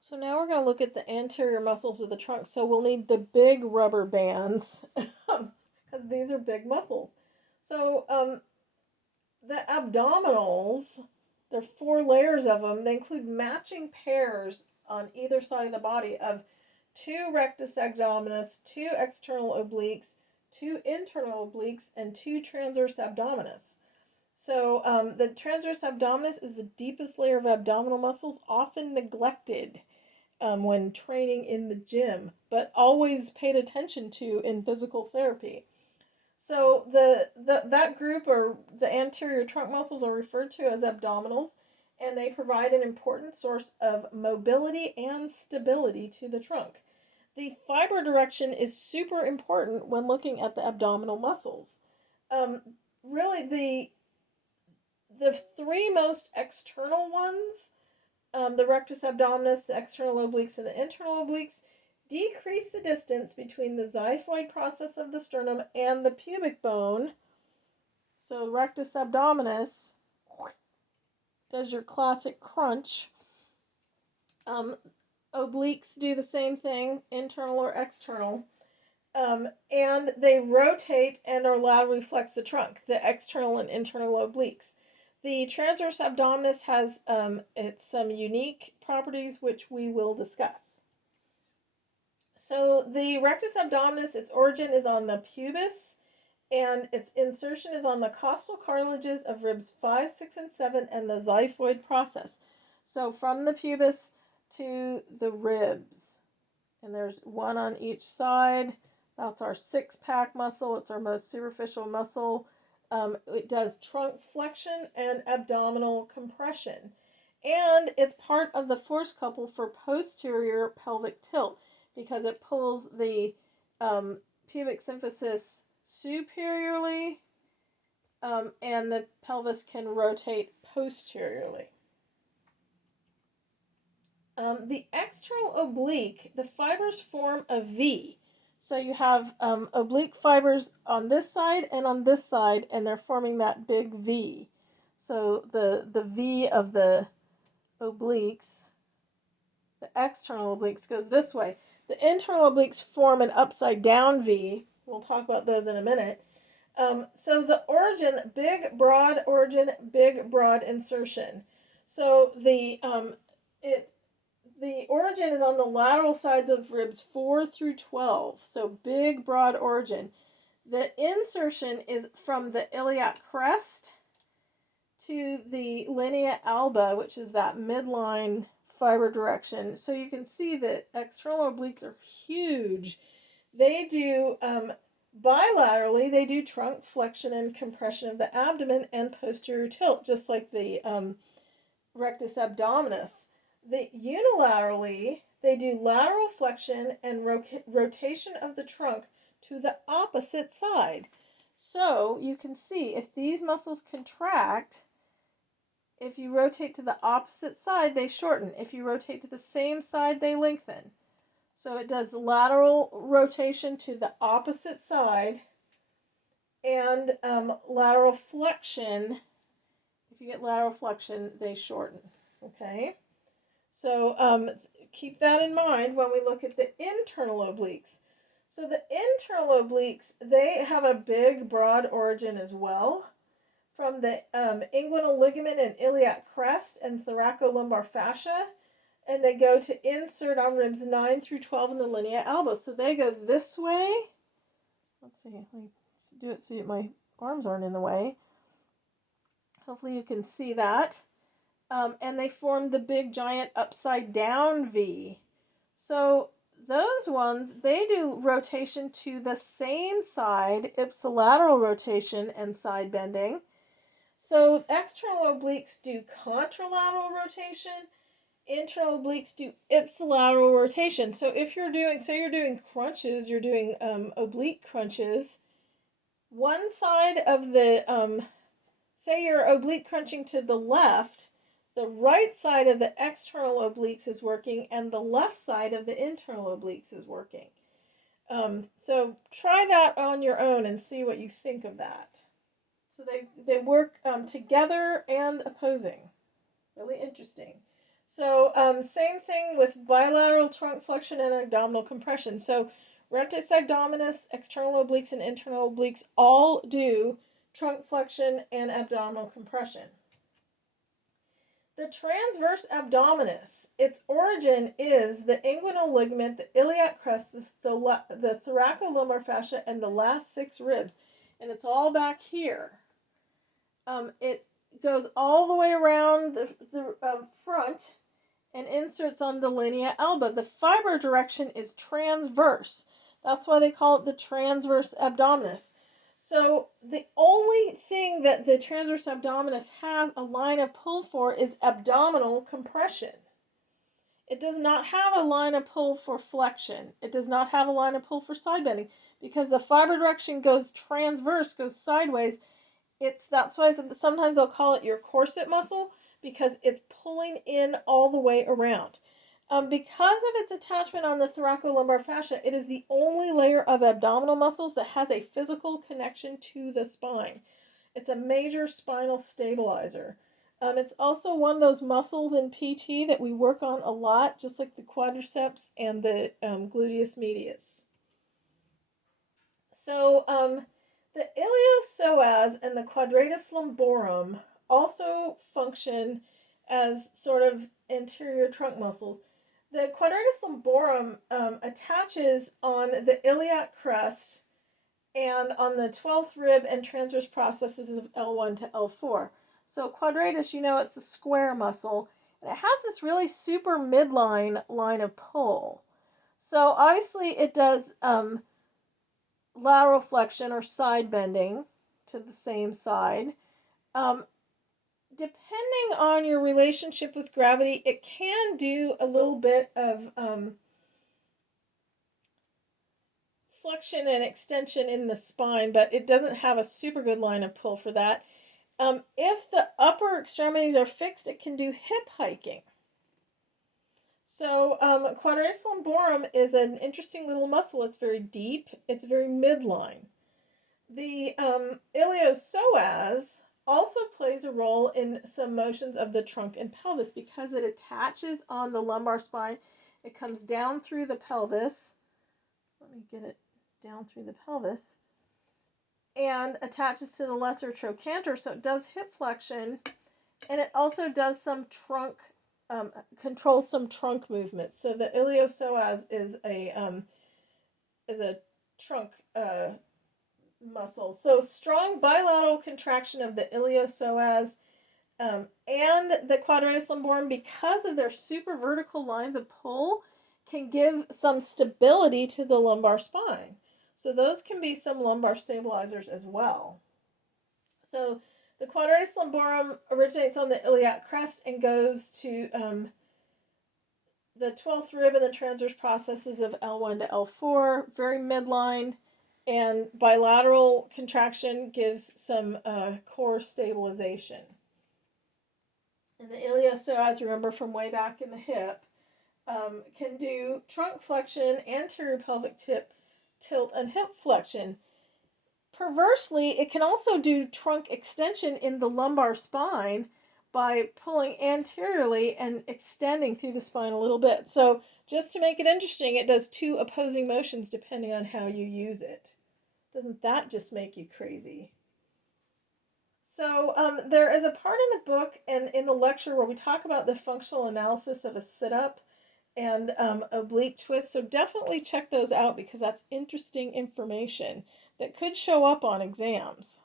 So now we're going to look at the anterior muscles of the trunk. So we'll need the big rubber bands because these are big muscles. So the abdominals, there are 4 layers of them. They include matching pairs on either side of the body of 2 rectus abdominis, 2 external obliques, 2 internal obliques, and 2 transverse abdominis. So the transverse abdominis is the deepest layer of abdominal muscles, often neglected when training in the gym, but always paid attention to in physical therapy. So that group, or the anterior trunk muscles, are referred to as abdominals, and they provide an important source of mobility and stability to the trunk. The fiber direction is super important when looking at the abdominal muscles. Really, the 3 most external ones, the rectus abdominis, the external obliques, and the internal obliques, decrease the distance between the xiphoid process of the sternum and the pubic bone. So rectus abdominis does your classic crunch. Obliques do the same thing, internal or external. And they rotate and or laterally flex the trunk, the external and internal obliques. The transverse abdominis has some unique properties which we will discuss. So the rectus abdominis, its origin is on the pubis, and its insertion is on the costal cartilages of ribs 5, 6, and 7, and the xiphoid process. So from the pubis to the ribs, and there's 1 on each side. That's our 6-pack muscle. It's our most superficial muscle. It does trunk flexion and abdominal compression. And it's part of the force couple for posterior pelvic tilt because it pulls the pubic symphysis superiorly, and the pelvis can rotate posteriorly. The external oblique, the fibers form a V. So you have oblique fibers on this side and on this side, and they're forming that big V. So the V of the obliques, the external obliques, goes this way. The internal obliques form an upside down V. We'll talk about those in a minute. So the origin, big, broad origin, big, broad insertion. So the origin is on the lateral sides of ribs 4 through 12, so big, broad origin. The insertion is from the iliac crest to the linea alba, which is that midline fiber direction. So you can see that external obliques are huge. They do, bilaterally, they do trunk flexion and compression of the abdomen and posterior tilt, just like the rectus abdominis. Unilaterally, they do lateral flexion and rotation of the trunk to the opposite side. So you can see if these muscles contract, if you rotate to the opposite side, they shorten. If you rotate to the same side, they lengthen. So it does lateral rotation to the opposite side and lateral flexion. If you get lateral flexion, they shorten. Okay? So keep that in mind when we look at the internal obliques. So the internal obliques, they have a big, broad origin as well, from the inguinal ligament and iliac crest and thoracolumbar fascia, and they go to insert on ribs 9 through 12 in the linea alba. So they go this way. Let's see, let's do it so my arms aren't in the way. Hopefully you can see that. And they form the big giant upside down V. So those ones, they do rotation to the same side, ipsilateral rotation and side bending. So external obliques do contralateral rotation, internal obliques do ipsilateral rotation. So if you're doing, say you're doing crunches, you're doing oblique crunches, one side of the, say you're oblique crunching to the left, the right side of the external obliques is working and the left side of the internal obliques is working. So try that on your own and see what you think of that. So they work together and opposing. Really interesting. So same thing with bilateral trunk flexion and abdominal compression. So rectus abdominis, external obliques, and internal obliques all do trunk flexion and abdominal compression. The transverse abdominis, its origin is the inguinal ligament, the iliac crest, the thoracolumbar fascia, and the last 6 ribs. And it's all back here. It goes all the way around the front and inserts on the linea alba. The fiber direction is transverse. That's why they call it the transverse abdominis. So the only thing that the transverse abdominis has a line of pull for is abdominal compression. It does not have a line of pull for flexion. It does not have a line of pull for side bending because the fiber direction goes transverse, goes sideways. That's why sometimes they'll call it your corset muscle, because it's pulling in all the way around. Because of its attachment on the thoracolumbar fascia, it is the only layer of abdominal muscles that has a physical connection to the spine. It's a major spinal stabilizer. It's also one of those muscles in PT that we work on a lot, just like the quadriceps and the gluteus medius. So the iliopsoas and the quadratus lumborum also function as sort of anterior trunk muscles. The quadratus lumborum attaches on the iliac crest and on the 12th rib and transverse processes of L1 to L4. So quadratus, it's a square muscle, and it has this really super midline line of pull. So obviously it does lateral flexion or side bending to the same side. Depending on your relationship with gravity, it can do a little bit of flexion and extension in the spine, but it doesn't have a super good line of pull for that. If the upper extremities are fixed, it can do hip hiking. So quadratus lumborum is an interesting little muscle. It's very deep. It's very midline. The iliopsoas also plays a role in some motions of the trunk and pelvis because it attaches on the lumbar spine. It comes down through the pelvis. Let me get it down through the pelvis. And attaches to the lesser trochanter, so it does hip flexion. And it also does some trunk, controls some trunk movements. So the iliopsoas is a trunk muscle. So strong bilateral contraction of the iliopsoas and the quadratus lumborum, because of their super vertical lines of pull, can give some stability to the lumbar spine. So those can be some lumbar stabilizers as well. So the quadratus lumborum originates on the iliac crest and goes to the 12th rib and the transverse processes of L1 to L4, very midline, and bilateral contraction gives some core stabilization. And the iliopsoas, remember from way back in the hip, can do trunk flexion, anterior pelvic tilt, and hip flexion. Perversely, it can also do trunk extension in the lumbar spine by pulling anteriorly and extending through the spine a little bit. So just to make it interesting, it does 2 opposing motions depending on how you use it. Doesn't that just make you crazy? So there is a part in the book and in the lecture where we talk about the functional analysis of a sit-up and oblique twist. So definitely check those out because that's interesting information that could show up on exams.